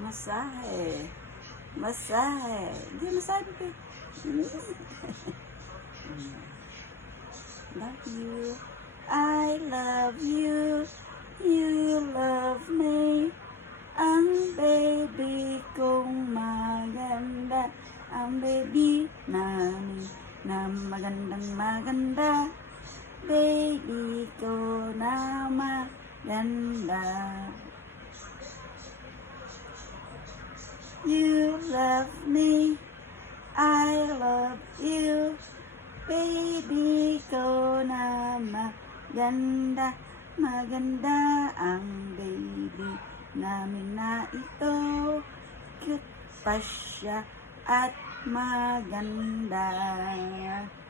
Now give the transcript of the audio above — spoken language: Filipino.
Masahe. Masahe. Hindi, masahe ko. Love you. I love you. You love me. Ang baby kong maganda. Ang baby namin na magandang maganda. Baby ko na maganda. You love me, I love you. Baby ko na maganda, maganda ang baby namin na ito. Cute pa siya at maganda.